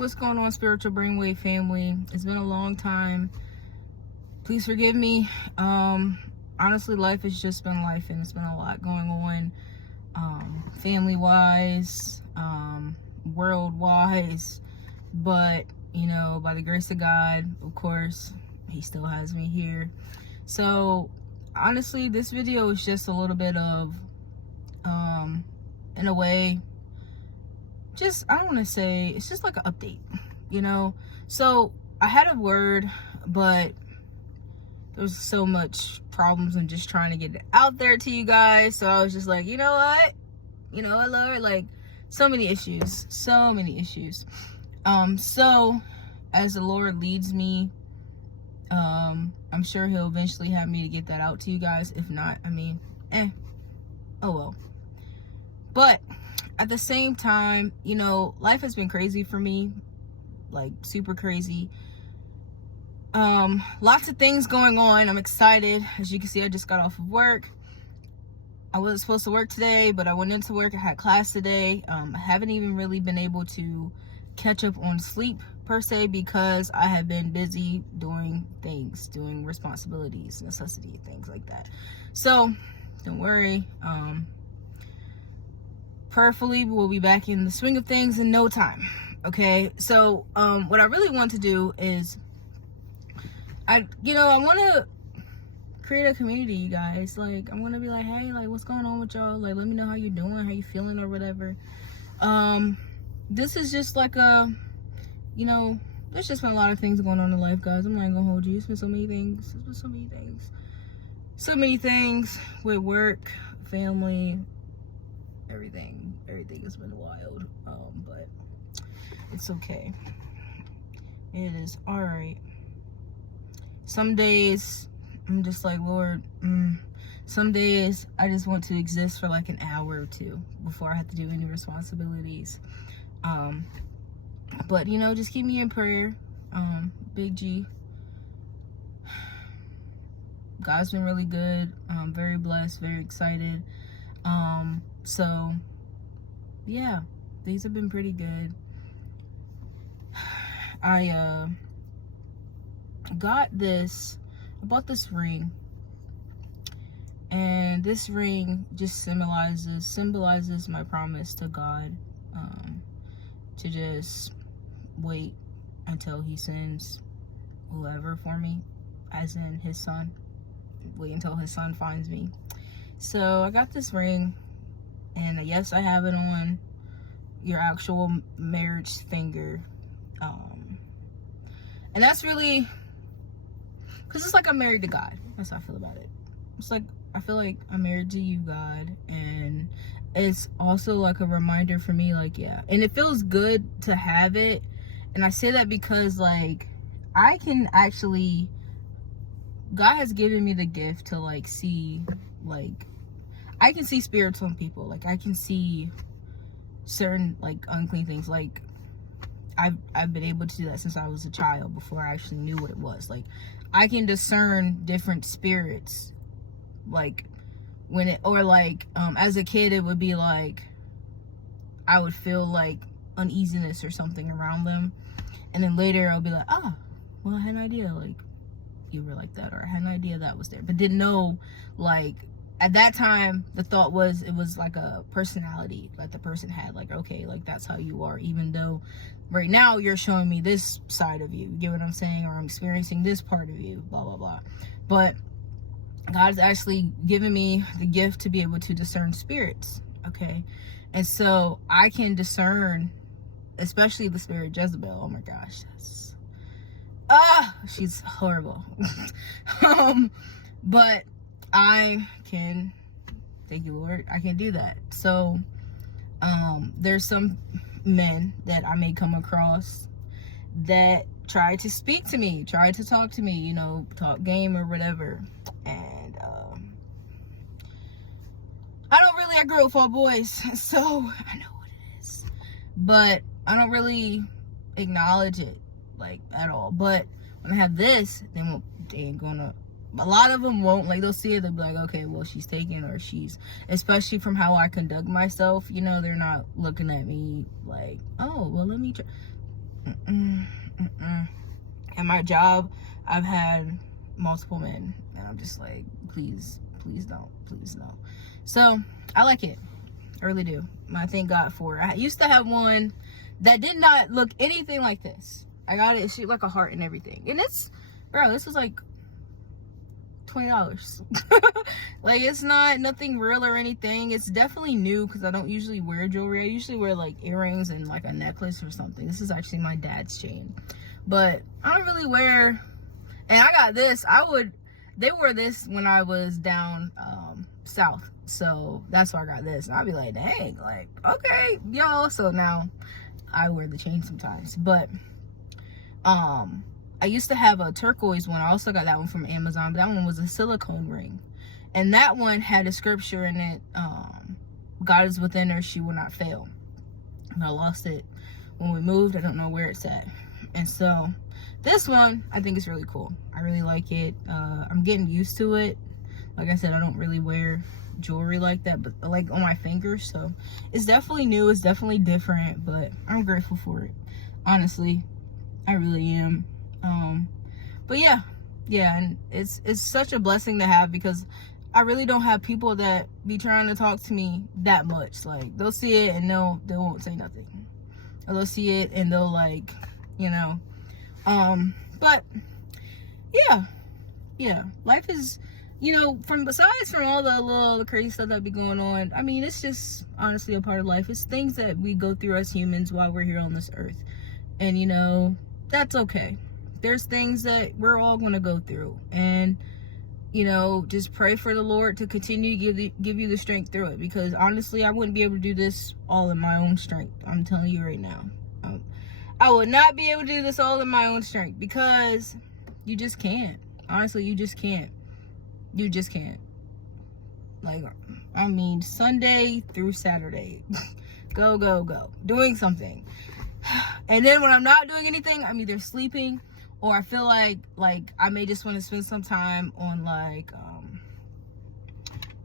What's going on, spiritual brainwave family? It's been a long time. Please forgive me. Honestly, life has just been life, and it's been a lot going on, family wise, world wise. But you know, by the grace of God, of course, he still has me here. So honestly, this video is just a little bit of in a way, just, I don't want to say, it's just like an update, you know. So I had a word, but there's so much problems and just trying to get it out there to you guys. So I was just like, you know what, Lord, like, so many issues. So as the Lord leads me, I'm sure he'll eventually have me to get that out to you guys. If not, I mean, oh well. But at the same time, you know, life has been crazy for me, like super crazy. Lots of things going on. I'm excited. As you can see, I just got off of work. I wasn't supposed to work today, but I went into work. I had class today. I haven't even really been able to catch up on sleep per se, because I have been busy doing things, doing responsibilities, necessity, things like that. So don't worry. Prayerfully, we'll be back in the swing of things in no time. Okay, so what I really want to do is, I want to create a community, you guys. Like, I'm gonna be like, hey, like, what's going on with y'all? Like, let me know how you're doing, how you feeling, or whatever. This is just like a, there's just been a lot of things going on in life, guys. I'm not gonna hold you. It's been so many things. So many things with work, family, everything has been wild. But it's okay. It is all right. Some days I'm just like, Lord, some days I just want to exist for like an hour or two before I have to do any responsibilities. But just keep me in prayer. Big G. God's been really good. I'm very blessed, very excited. So yeah, these have been pretty good. I bought this ring, and this ring just symbolizes my promise to God, to just wait until he sends whoever for me, as in his son. Wait until his son finds me. So I got this ring, and yes, I have it on your actual marriage finger. And that's really, because it's like I'm married to God. That's how I feel about it. It's like, I feel like I'm married to you, God. And it's also like a reminder for me, like, yeah. And it feels good to have it. And I say that because, like, I can actually, God has given me the gift to, like, see, like, I can see spirits on people. Like, I can see certain, like, unclean things. Like, I've been able to do that since I was a child, before I actually knew what it was. Like, I can discern different spirits, like, when it, or like, as a kid, it would be like, I would feel like uneasiness or something around them. And then later I'll be like, oh, well, I had an idea, like, you were like that, or I had an idea that was there, but didn't know, like, at that time, the thought was, it was like a personality that the person had, like, okay, like, that's how you are, even though right now you're showing me this side of you, you get what I'm saying, or I'm experiencing this part of you, blah, blah, blah. But God's actually given me the gift to be able to discern spirits, okay? And so I can discern, especially the spirit Jezebel. Oh my gosh, she's horrible. But I can, thank you, Lord, I can do that. So there's some men that I may come across that try to speak to me, try to talk to me, talk game or whatever. And I grew up with all boys, so I know what it is, but I don't really acknowledge it, like, at all. But when I have this, they ain't gonna, a lot of them won't, like, they'll see it, they'll be like, okay, well, she's taken, or she's, especially from how I conduct myself, they're not looking at me like, oh, well, let me try. At my job, I've had multiple men, and I'm just like, please don't, please no. So I like it, I really do. I thank God for it. I used to have one that did not look anything like this. I got it shaped like a heart and everything, and this was like $20. Like, it's not nothing real or anything. It's definitely new because I don't usually wear jewelry. I usually wear like earrings and like a necklace or something. This is actually my dad's chain, but I don't really wear. And I got this. They wore this when I was down south, so that's why I got this. And I'd be like, dang, like, okay, y'all. So now I wear the chain sometimes. But I used to have a turquoise one. I also got that one from Amazon, but that one was a silicone ring. And that one had a scripture in it, God is within her, she will not fail. And I lost it when we moved. I don't know where it's at. And so this one, I think is really cool. I really like it. I'm getting used to it. Like I said, I don't really wear jewelry like that, but like on my fingers. So it's definitely new. It's definitely different, but I'm grateful for it. Honestly, I really am. But yeah, and it's such a blessing to have, because I really don't have people that be trying to talk to me that much. Like, they'll see it and they won't say nothing, or they'll see it and they'll, like, you know, but yeah, life is, you know, besides from all the crazy stuff that be going on, I mean, it's just honestly a part of life. It's things that we go through as humans while we're here on this earth, and you know, that's okay. There's things that we're all going to go through, and you know, just pray for the Lord to continue to give you the strength through it, because honestly, I wouldn't be able to do this all in my own strength. I'm telling you right now, I would not be able to do this all in my own strength, because you just can't. Honestly, you just can't. Like, I mean, Sunday through Saturday, go doing something, and then when I'm not doing anything, I'm either sleeping, or I feel like I may just want to spend some time on like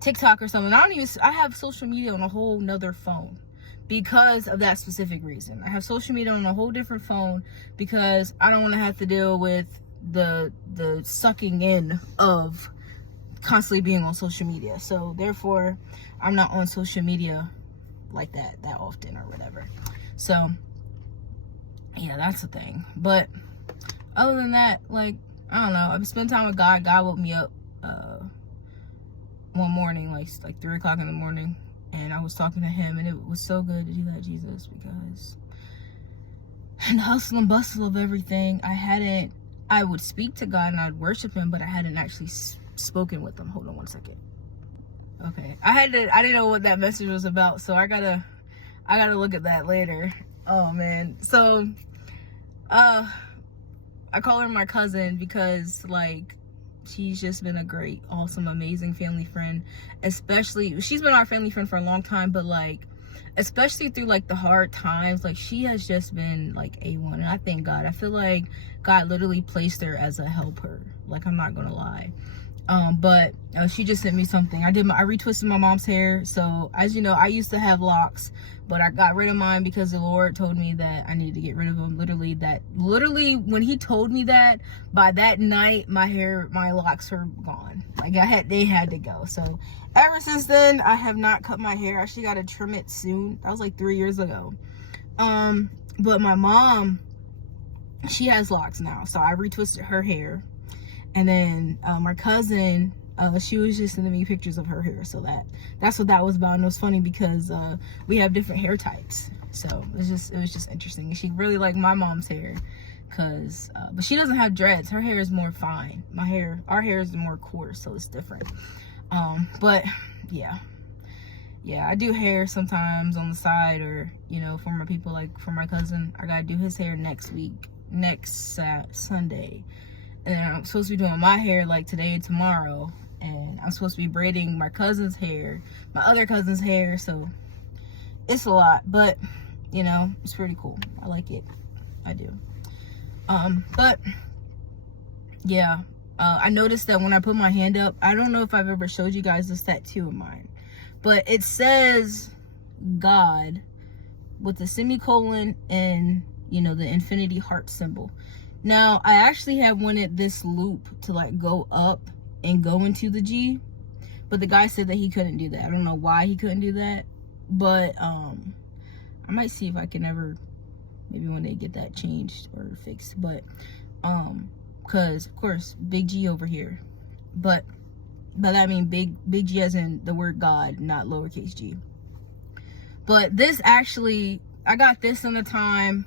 TikTok or something. I have social media on a whole nother phone because of that specific reason. I have social media on a whole different phone because I don't want to have to deal with the sucking in of constantly being on social media. So therefore, I'm not on social media like that often or whatever. So yeah, that's the thing. But other than that, like, I don't know, I've spent time with God. God woke me up one morning, like 3 o'clock in the morning, and I was talking to him, and it was so good to do that, Jesus, because in the hustle and bustle of everything, I would speak to God and I'd worship him, but I hadn't actually spoken with him. Hold on one second. Okay, I didn't know what that message was about, so I gotta look at that later. Oh man. So I call her my cousin because, like, she's just been a great, awesome, amazing family friend. Especially, she's been our family friend for a long time, but like, especially through like the hard times, like, she has just been like A1, and I thank God. I feel like God literally placed her as a helper. Like, I'm not gonna lie. But she just sent me something. I retwisted my mom's hair. So as you know, I used to have locks, but I got rid of mine because the Lord told me that I needed to get rid of them. Literally when he told me that, by that night, my locks were gone. Like, they had to go. So ever since then, I have not cut my hair. I actually got to trim it soon. That was like 3 years ago. But my mom, she has locks now. So I retwisted her hair. And then my cousin, she was just sending me pictures of her hair. So that's what that was about. And it was funny because we have different hair types. So it was just interesting. And she really liked my mom's hair, but she doesn't have dreads. Her hair is more fine. Our hair is more coarse, so it's different. But yeah, I do hair sometimes on the side, or, you know, for my people, like for my cousin, I gotta do his hair next Sunday. And I'm supposed to be doing my hair like today and tomorrow. And I'm supposed to be braiding my cousin's hair, my other cousin's hair. So it's a lot, but you know, it's pretty cool. I like it. I do. But yeah, I noticed that when I put my hand up, I don't know if I've ever showed you guys this tattoo of mine, but it says God with a semicolon and you know, the infinity heart symbol. Now, I actually have wanted this loop to like go up and go into the G, but the guy said that he couldn't do that. I don't know why he couldn't do that, but I might see if I can ever, maybe one day, get that changed or fixed. But because of course big G over here, but by that I mean big G as in the word God, not lowercase g. But this actually, I got this in the time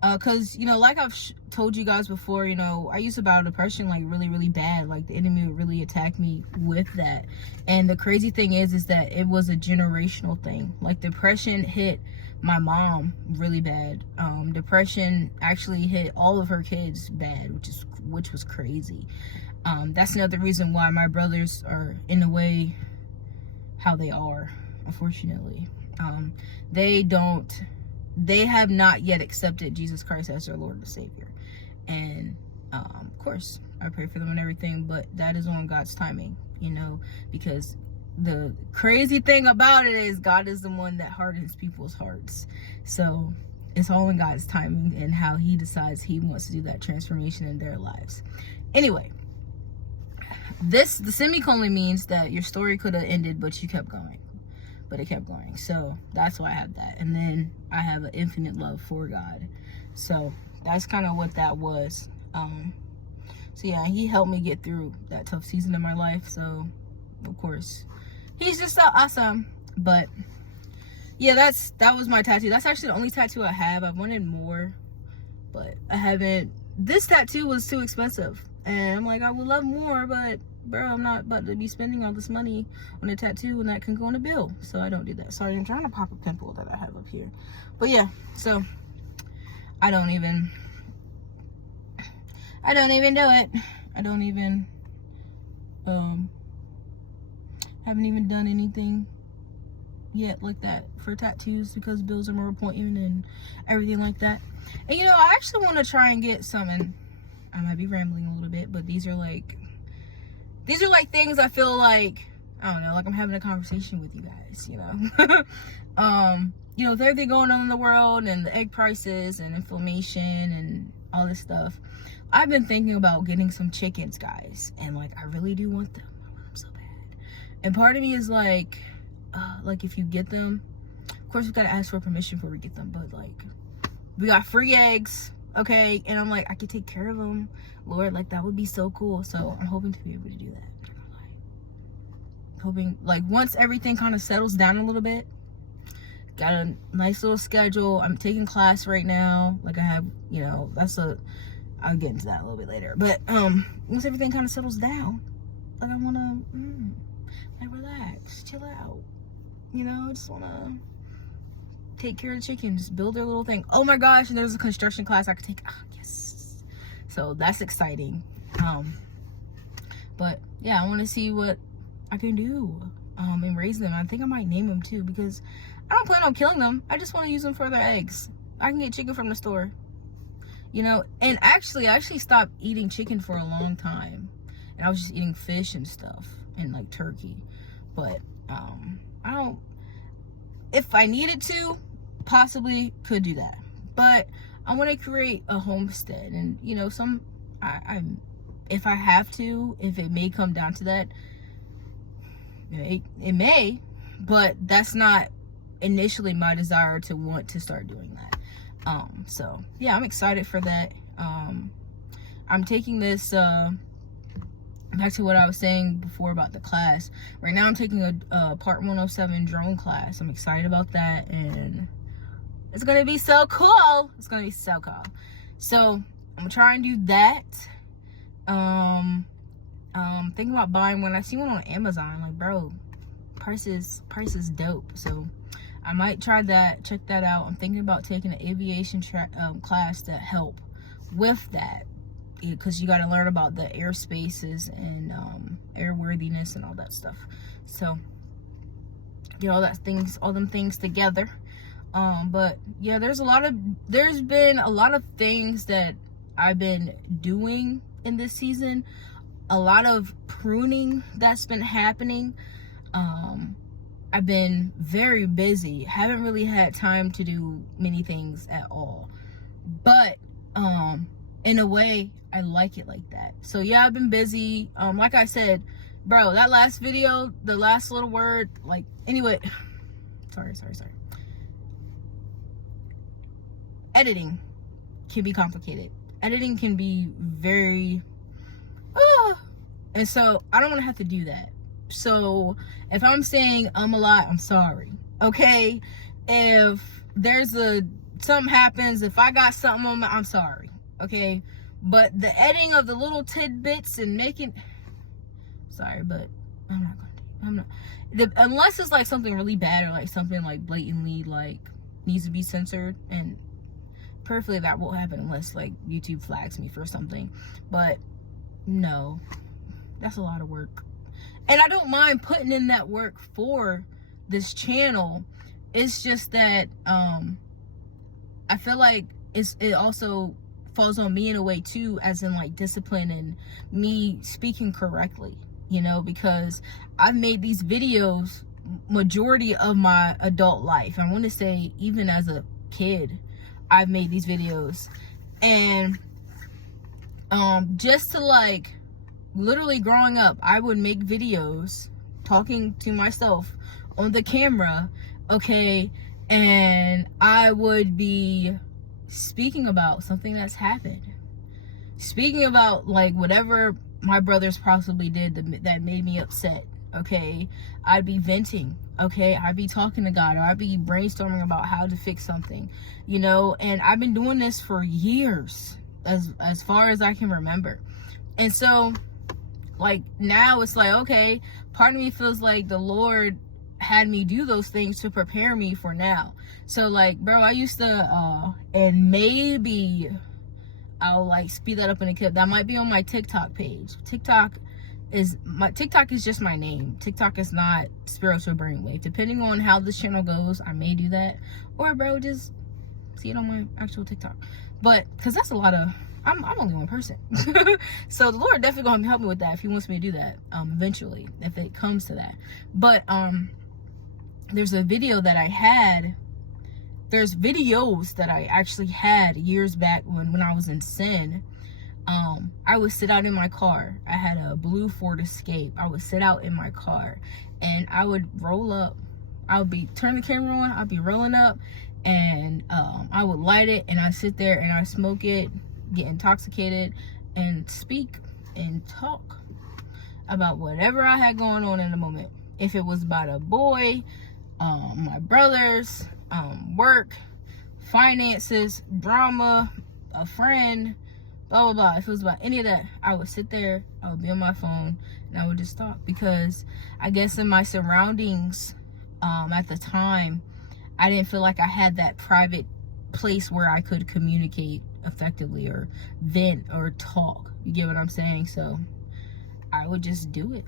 because, you know, like I've told you guys before, you know, I used to battle depression like really bad. Like the enemy would really attack me with that. And the crazy thing is that it was a generational thing. Like depression hit my mom really bad. Depression actually hit all of her kids bad, which was crazy. That's another reason why my brothers are in a way how they are, unfortunately. They have not yet accepted Jesus Christ as their Lord and Savior. And of course I pray for them and everything, but that is on God's timing, you know, because the crazy thing about it is God is the one that hardens people's hearts. So it's all in God's timing and how he decides he wants to do that transformation in their lives. Anyway, the semicolon means that your story could have ended, but you kept going. But it kept going. So that's why I have that. And then I have an infinite love for God. So that's kind of what that was. So yeah, he helped me get through that tough season in my life. So of course, he's just so awesome. But yeah, that was my tattoo. That's actually the only tattoo I have. I wanted more, but I haven't. This tattoo was too expensive. And I'm like, I would love more, but bro, I'm not about to be spending all this money on a tattoo and that can go on a bill. So I don't do that. Sorry, I'm trying to pop a pimple that I have up here. But yeah, so I don't even do it. I don't even haven't even done anything yet like that for tattoos because bills are more important and everything like that. And you know, I actually want to try and get some, and I might be rambling a little bit, but these are like things I feel like, I don't know, like I'm having a conversation with you guys, you know. You know, with everything going on in the world and the egg prices and inflammation and all this stuff, I've been thinking about getting some chickens, guys, and like I really do want them. I want them so bad. And part of me is like if you get them, of course we gotta ask for permission before we get them, but like we got free eggs, okay, and I'm like, I could take care of them, Lord, like that would be so cool. So I'm hoping to be able to do that. Hoping like once everything kind of settles down a little bit, got a nice little schedule. I'm taking class right now, like I have, you know, I'll get into that a little bit later, but once everything kind of settles down, like I want to like relax, chill out, you know. I just want to take care of the chickens, build their little thing. Oh my gosh, and there's a construction class I could take. Yes, so that's exciting. But yeah, I want to see what I can do and raise them. I think I might name them too, because I don't plan on killing them. I just want to use them for their eggs. I can get chicken from the store, you know. And actually, I actually stopped eating chicken for a long time, and I was just eating fish and stuff and like turkey. But I don't, if I needed to, possibly could do that. But I want to create a homestead, and you know, if I have to, if it may come down to that, it may, but that's not initially my desire to want to start doing that. So yeah, I'm excited for that. I'm taking this back to what I was saying before about the class. Right now I'm taking a part 107 drone class. I'm excited about that, and it's gonna be so cool. It's gonna be so cool. So I'm gonna try and do that. Thinking about buying one. I see one on Amazon, like, bro, price is dope. So I might try that, check that out. I'm thinking about taking an aviation class to help with that, because you got to learn about the airspaces and airworthiness and all that stuff. So get all them things together. But yeah, there's been a lot of things that I've been doing in this season. A lot of pruning that's been happening. I've been very busy. Haven't really had time to do many things at all. But in a way, I like it like that. So yeah, I've been busy. Like I said, bro, that last video, the last little word, like, anyway, sorry. Editing can be complicated. Editing can be very, and so I don't want to have to do that. So if I'm saying a lot, I'm sorry. Okay, if there's something happens, if I got something on I'm sorry. Okay, but the editing of the little tidbits and making, sorry, but I'm not unless it's like something really bad or like something like blatantly like needs to be censored, and perfectly that won't happen unless like YouTube flags me for something. But no, that's a lot of work, and I don't mind putting in that work for this channel. It's just that I feel like it also falls on me in a way too, as in like discipline and me speaking correctly, you know, because I've made these videos majority of my adult life. I want to say even as a kid I've made these videos, and just to like literally growing up, I would make videos talking to myself on the camera, okay, and I would be speaking about something that's happened, speaking about like whatever my brothers possibly did that made me upset, okay. I'd be venting, okay. I'd be talking to God, or I'd be brainstorming about how to fix something, you know. And I've been doing this for years, as far as I can remember. And so like now it's like, okay, part of me feels like the Lord had me do those things to prepare me for now. So like, bro, I used to and maybe I'll like speed that up in a clip that might be on my TikTok page. TikTok is just my name. TikTok is not Spiritual Brainwave. Depending on how this channel goes, I may do that, or bro, just see it on my actual TikTok. But because that's a lot of, I'm only one person. So the Lord definitely gonna help me with that if he wants me to do that eventually, if it comes to that. But there's a video that I had, there's videos that I actually had years back when I was in sin. I would sit out in my car. I had a blue Ford Escape. I would sit out in my car and I would roll up. I would be turn the camera on, I'd be rolling up, and I would light it, and I'd sit there and I'd smoke it, get intoxicated, and speak and talk about whatever I had going on in the moment. If it was about a boy, my brothers, work, finances, drama, a friend, blah blah blah. If it was about any of that, I would sit there, I would be on my phone, and I would just talk. Because I guess in my surroundings at the time, I didn't feel like I had that private place where I could communicate effectively or vent or talk. You get what I'm saying? So I would just do it.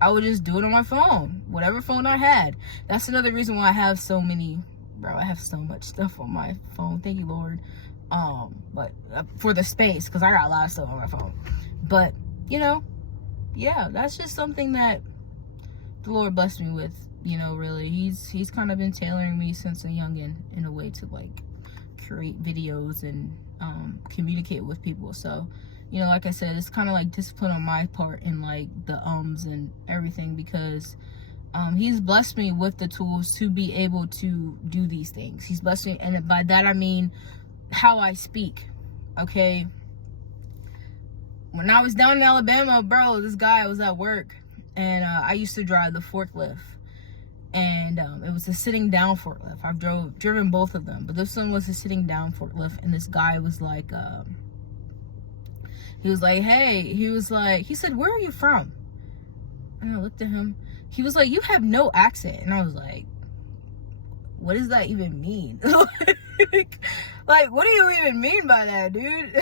I would just do it on my phone, whatever phone I had. That's another reason why I have so many, bro, I have so much stuff on my phone. Thank you, Lord. But for the space, because I got a lot of stuff on my phone. But you know, yeah, that's just something that the Lord blessed me with. You know, really, he's kind of been tailoring me since a youngin' in a way to like create videos and communicate with people. So, you know, like I said, it's kind of like discipline on my part and like the and everything, because he's blessed me with the tools to be able to do these things. He's blessed me, and by that I mean how I speak. Okay, when I was down in Alabama, bro, this guy was at work, and I used to drive the forklift, and it was a sitting down forklift. I've driven both of them, but this one was a sitting down forklift. And this guy was like he was like, hey, he said, where are you from? And I looked at him. He was like, you have no accent. And I was like, what does that even mean? Like, what do you even mean by that, dude?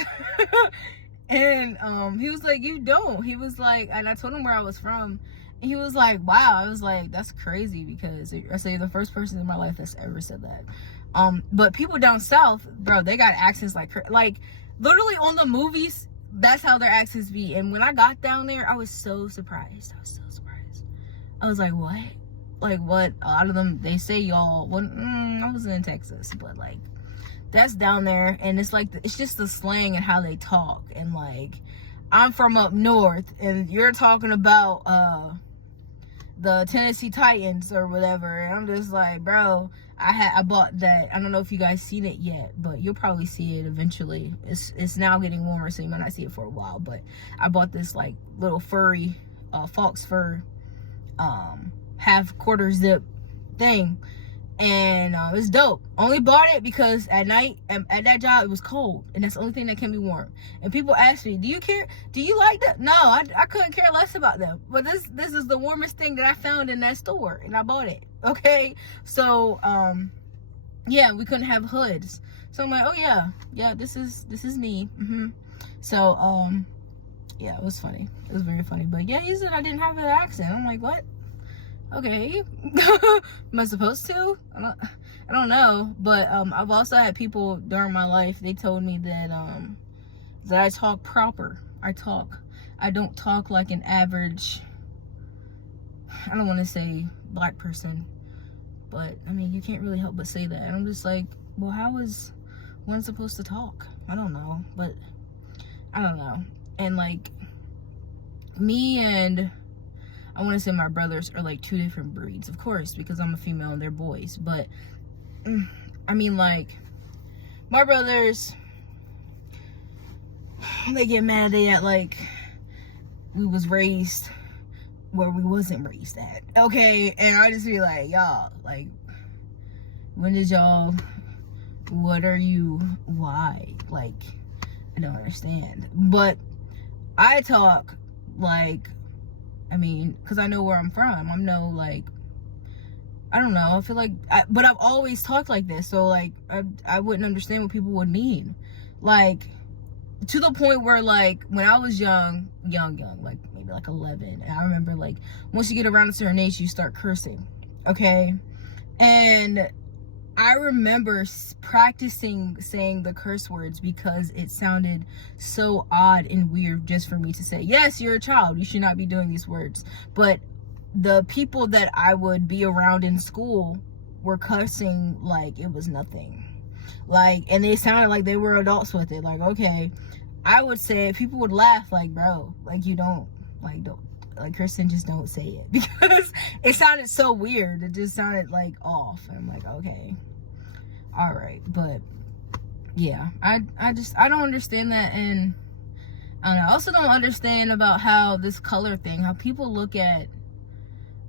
And he was like, you don't. He was like, and I told him where I was from, and he was like, wow. I was like, that's crazy, because I say you're the first person in my life that's ever said that. But people down south, bro, they got accents like literally on the movies, that's how their accents be. And when I got down there, I was so surprised. I was like, what? like what a lot of them, they say y'all. Well, I was in Texas, but like that's down there, and it's like it's just the slang and how they talk. And like I'm from up north, and you're talking about the Tennessee Titans or whatever, and I'm just like, bro, I bought that. I don't know if you guys seen it yet, but you'll probably see it eventually. It's now getting warmer, so you might not see it for a while. But I bought this like little furry fox fur half quarter zip thing, and it's dope. Only bought it because at night at that job it was cold, and that's the only thing that can be warm. And people ask me, do you like that? No, I couldn't care less about them, but this is the warmest thing that I found in that store, and I bought it. Okay, so yeah, we couldn't have hoods, so I'm like, oh yeah, this is me. So yeah, it was funny. It was very funny. But yeah, he said I didn't have an accent. I'm like, what? Okay. Am I supposed to? I don't know. But I've also had people during my life, they told me that I talk proper. I don't talk like an average, I don't want to say black person, but I mean, you can't really help but say that. And I'm just like, well, how is one supposed to talk? I don't know. But I don't know. And like me and I want to say my brothers are like two different breeds, of course, because I'm a female and they're boys. But I mean, like my brothers, they get mad that like we was raised where we wasn't raised at. Okay, and I just be like, y'all, like, when did y'all? What are you? Why? Like, I don't understand. But I talk like, I mean, because I know where I'm from. I'm no, like, I don't know. I feel like, but I've always talked like this. So, like, I wouldn't understand what people would mean. Like, to the point where, like, when I was young, like, maybe like 11. And I remember, like, once you get around a certain age, you start cursing. Okay? And I remember practicing saying the curse words because it sounded so odd and weird just for me to say, yes, you're a child, you should not be doing these words. But the people that I would be around in school were cussing like it was nothing. Like, and they sounded like they were adults with it. Like, okay, I would say it, people would laugh like, bro, like, you don't, like, Kristen, just don't say it, because it sounded so weird. It just sounded like off. And I'm like, okay, all right. But yeah, I don't understand that. And I don't know, I also don't understand about how this color thing, how people look at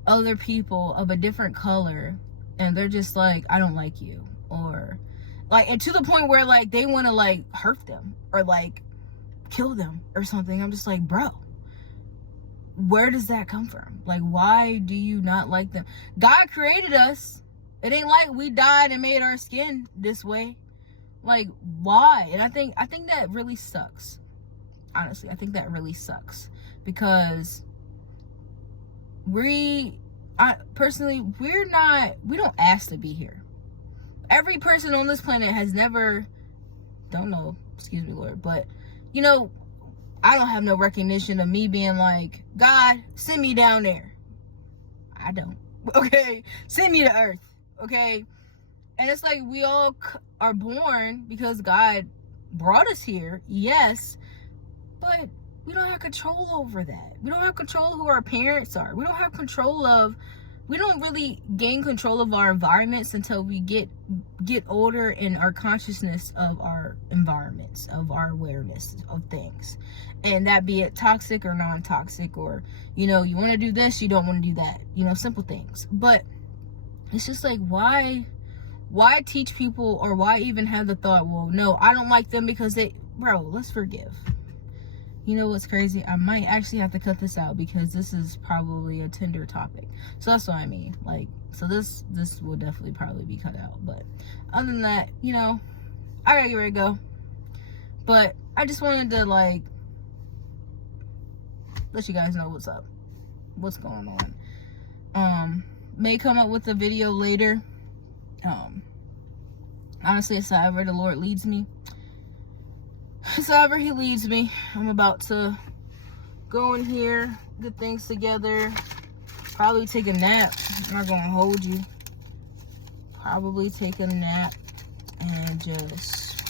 other people of a different color and they're just like, I don't like you, or like, and to the point where like they want to like hurt them or like kill them or something. I'm just like, bro, where does that come from? Like, why do you not like them? God created us. It ain't like we died and made our skin this way. Like, why? And I think that really sucks. Honestly, I think that really sucks, because we don't ask to be here. Every person on this planet has never, don't know, excuse me, Lord, but you know, I don't have no recognition of me being like, God, send me down there. I don't. Okay, send me to earth. Okay, and it's like we all are born because God brought us here, yes, but we don't have control over that. We don't have control of who our parents are. We don't really gain control of our environments until we get older, in our consciousness of our environments, of our awareness of things. And that be it toxic or non-toxic, or, you know, you want to do this, you don't want to do that, you know, simple things. But it's just like, why teach people, or why even have the thought, well, no, I don't like them because bro, let's forgive. You know what's crazy? I might actually have to cut this out because this is probably a tender topic. So that's what I mean. Like, so this will definitely probably be cut out. But other than that, you know, I gotta get ready to go. But I just wanted to, like, let you guys know what's up. What's going on. May come up with a video later. Honestly, it's however the Lord leads me. So however he leads me, I'm about to go in here, get things together, Probably take a nap. I'm not gonna hold you. Probably take a nap and just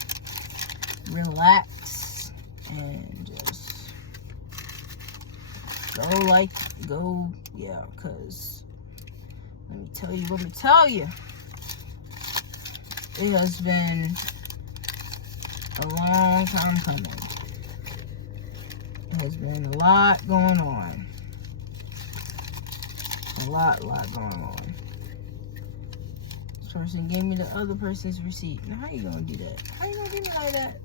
relax and just cause let me tell you, it has been a long time coming. There has been a lot going on. A lot going on. This person gave me the other person's receipt. Now, how you gonna do that? How you gonna do me like that?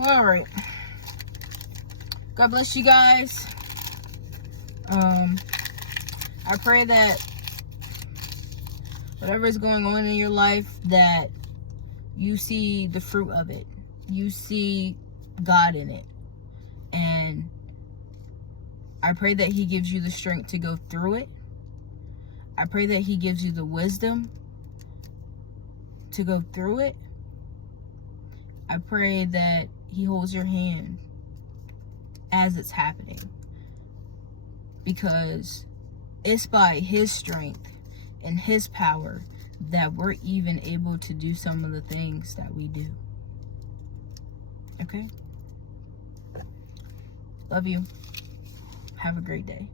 Alright. God bless you guys. I pray that whatever is going on in your life, that you see the fruit of it. You see God in it. And I pray that he gives you the strength to go through it. I pray that he gives you the wisdom to go through it. I pray that he holds your hand as it's happening. Because it's by his strength and his power that we're even able to do some of the things that we do. Okay? Love you. Have a great day.